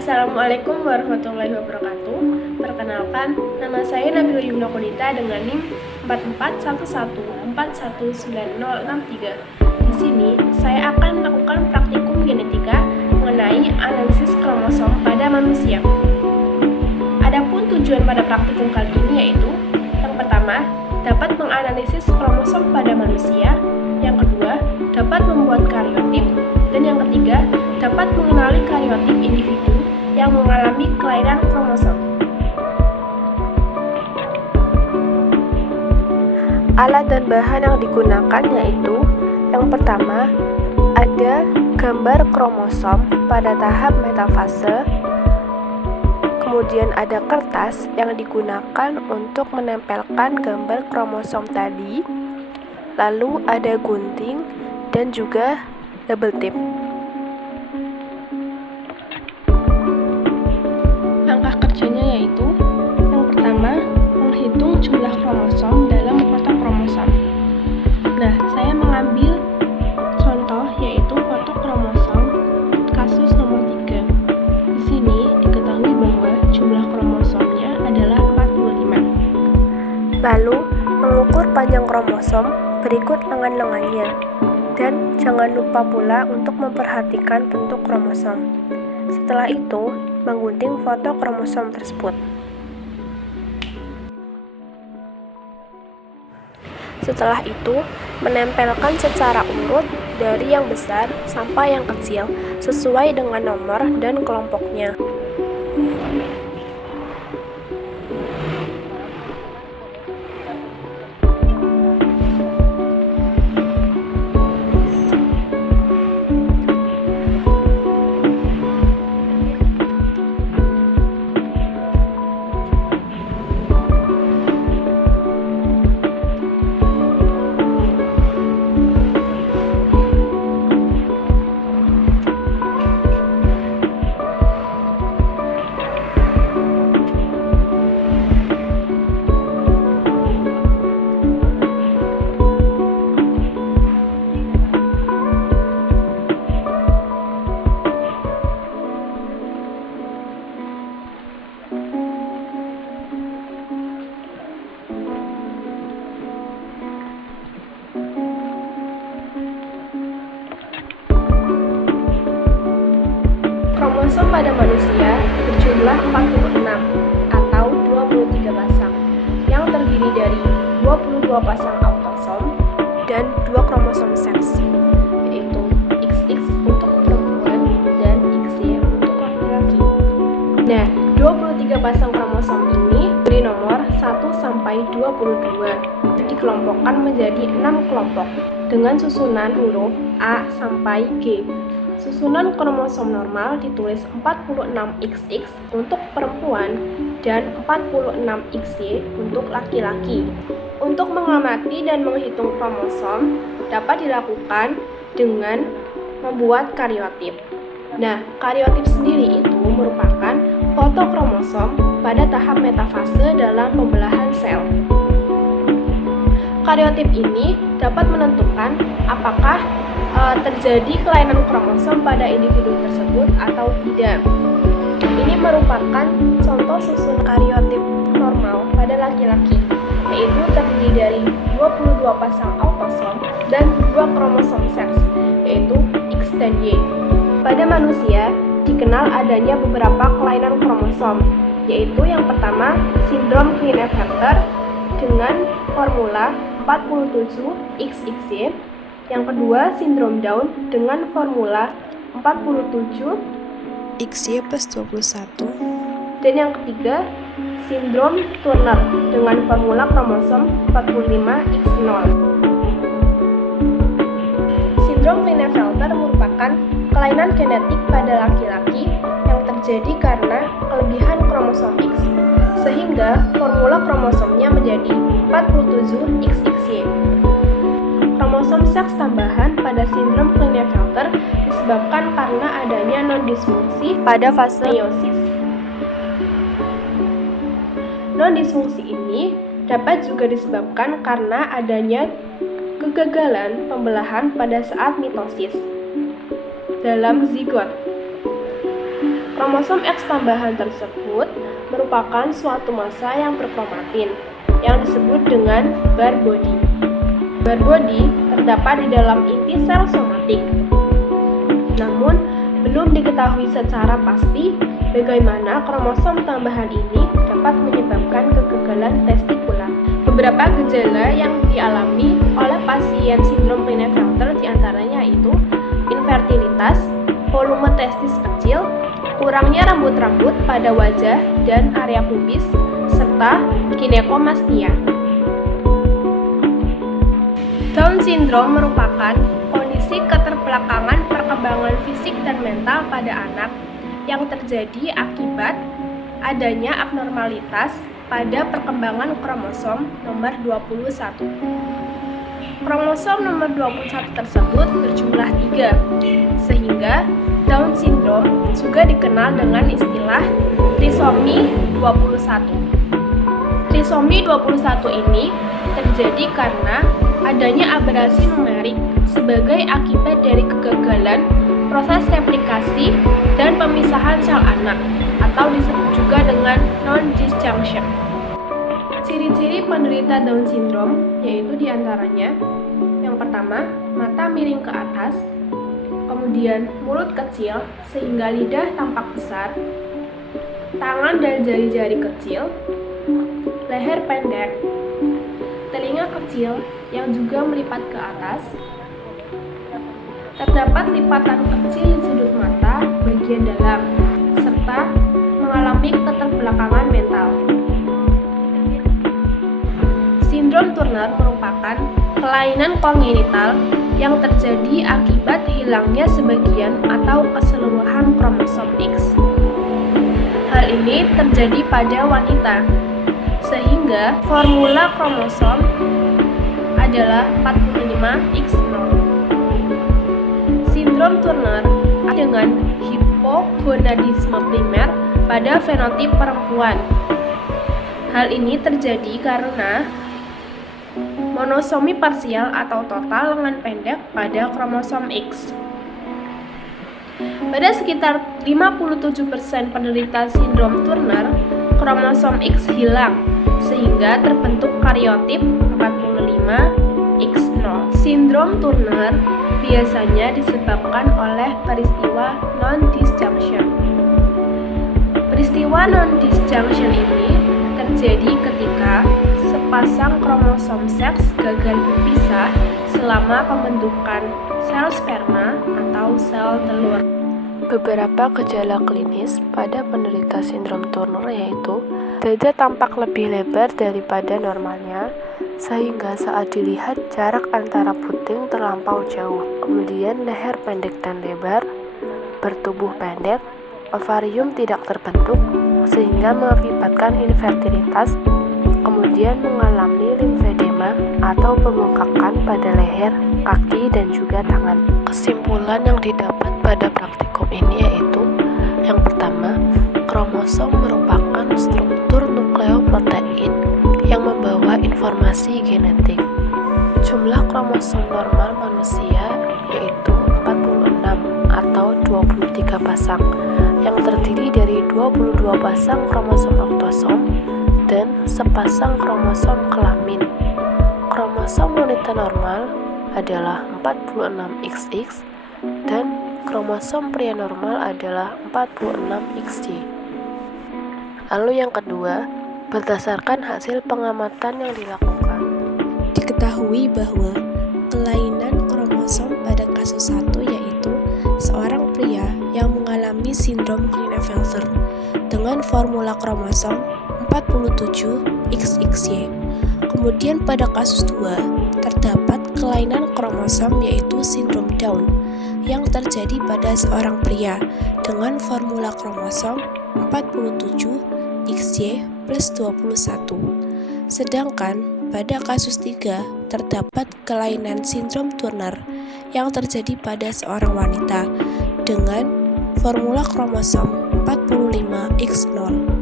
Assalamualaikum warahmatullahi wabarakatuh. Perkenalkan, nama saya Nabila Yumna Kodita dengan NIM 4411419063. Di sini, saya akan melakukan praktikum genetika mengenai analisis kromosom pada manusia. Adapun tujuan pada praktikum kali ini yaitu, yang pertama, dapat menganalisis kromosom pada manusia, yang kedua, dapat membuat kariotip, dan yang ketiga, dapat mengenali kariotip individu yang mengalami kelainan kromosom. Alat dan bahan yang digunakan yaitu, yang pertama, ada gambar kromosom pada tahap metafase, kemudian ada kertas yang digunakan untuk menempelkan gambar kromosom tadi, lalu ada gunting dan juga double tip. Langkah kerjanya yaitu, yang pertama, menghitung jumlah kromosom dalam foto kromosom. Nah, saya mengambil contoh yaitu foto kromosom kasus nomor 3. Di sini diketahui bahwa jumlah kromosomnya adalah 45. Lalu, mengukur panjang kromosom berikut lengan-lengannya. Dan jangan lupa pula untuk memperhatikan bentuk kromosom. Setelah itu, menggunting foto kromosom tersebut. Setelah itu, menempelkan secara urut dari yang besar sampai yang kecil sesuai dengan nomor dan kelompoknya. Kromosom pada manusia berjumlah 46 atau 23 pasang yang terdiri dari 22 pasang autosom Dan 2 kromosom seks, yaitu XX untuk perempuan dan XY untuk laki-laki. Nah, 23 pasang kromosom ini beri nomor 1 sampai 22. Dikelompokkan menjadi 6 kelompok dengan susunan huruf A sampai G. Susunan kromosom normal ditulis 46XX untuk perempuan dan 46XY untuk laki-laki. Untuk mengamati dan menghitung kromosom dapat dilakukan dengan membuat kariotip. Nah, kariotip sendiri itu merupakan foto kromosom pada tahap metafase dalam pembelahan sel. Kariotip ini dapat menentukan apakah terjadi kelainan kromosom pada individu tersebut atau tidak. Ini merupakan contoh susun kariotip normal pada laki-laki, yaitu terdiri dari 22 pasang autosom dan 2 kromosom seks, yaitu X dan Y. Pada manusia, dikenal adanya beberapa kelainan kromosom, yaitu yang pertama, sindrom Klinefelter dengan formula 47XXY, yang kedua, sindrom Down dengan formula 47 XY plus 21, dan yang ketiga, sindrom Turner dengan formula kromosom 45X0. Sindrom Klinefelter merupakan kelainan genetik pada laki-laki yang terjadi karena kelebihan kromosom X, sehingga formula kromosomnya menjadi 47XXY. Kromosom seks tambahan pada sindrom Klinefelter disebabkan karena adanya non-disfungsi pada fase meiosis. Non-disfungsi ini dapat juga disebabkan karena adanya kegagalan pembelahan pada saat mitosis dalam zigot. Kromosom X tambahan tersebut merupakan suatu massa yang berkromatin yang disebut dengan bar body. Bar body terdapat di dalam inti sel somatik. Namun, belum diketahui secara pasti bagaimana kromosom tambahan ini dapat menyebabkan kegagalan testikular. Beberapa gejala yang dialami oleh pasien sindrom Klinefelter diantaranya yaitu infertilitas, volume testis kecil, kurangnya rambut-rambut pada wajah dan area pubis, serta ginekomastia. Down syndrome merupakan kondisi keterbelakangan perkembangan fisik dan mental pada anak yang terjadi akibat adanya abnormalitas pada perkembangan kromosom nomor 21. Kromosom nomor 21 tersebut berjumlah 3, sehingga Down syndrome juga dikenal dengan istilah trisomi 21. Trisomi 21 ini terjadi karena adanya aberrasi numerik sebagai akibat dari kegagalan proses replikasi dan pemisahan sel anak atau disebut juga dengan non-disjunction. Ciri-ciri penderita Down syndrome yaitu diantaranya yang pertama, mata miring ke atas, kemudian mulut kecil sehingga lidah tampak besar, tangan dan jari-jari kecil, leher pendek, telinga kecil yang juga melipat ke atas, terdapat lipatan kecil di sudut mata bagian dalam, serta mengalami keterbelakangan mental. Sindrom Turner merupakan kelainan kongenital yang terjadi akibat hilangnya sebagian atau keseluruhan kromosom X. Hal ini terjadi pada wanita, sehingga formula kromosom adalah 45X0. Sindrom Turner dengan hipogonadisme primer pada fenotip perempuan. Hal ini terjadi karena monosomi parsial atau total lengan pendek pada kromosom X. Pada sekitar 57% penderita sindrom Turner, kromosom X hilang sehingga terbentuk kariotip 45X0. Sindrom Turner biasanya disebabkan oleh peristiwa non-disjunction. Peristiwa non-disjunction ini terjadi ketika sepasang kromosom seks gagal berpisah selama pembentukan sel sperma atau sel telur. Beberapa gejala klinis pada penderita sindrom Turner yaitu dada tampak lebih lebar daripada normalnya, sehingga saat dilihat jarak antara puting terlampau jauh. Kemudian leher pendek dan lebar, bertubuh pendek, ovarium tidak terbentuk, sehingga mengakibatkan infertilitas. Kemudian mengalami limfedema atau pembengkakan pada leher, kaki, dan juga tangan. Kesimpulan yang didapat pada praktikum ini yaitu yang pertama, kromosom merupakan struktur nukleoprotein yang membawa informasi genetik. Jumlah kromosom normal manusia yaitu 46 atau 23 pasang yang terdiri dari 22 pasang kromosom oktosom dan sepasang kromosom kelamin. Kromosom wanita normal adalah 46XX dan kromosom pria normal adalah 46XY. Lalu yang kedua, berdasarkan hasil pengamatan yang dilakukan, diketahui bahwa kelainan kromosom pada kasus 1 yaitu seorang pria yang mengalami sindrom Klinefelter dengan formula kromosom 47XXY. Kemudian pada kasus 2 terdapat kelainan kromosom yaitu sindrom Down yang terjadi pada seorang pria dengan formula kromosom 47XY plus 21. Sedangkan pada kasus 3 terdapat kelainan sindrom Turner yang terjadi pada seorang wanita dengan formula kromosom 45X0.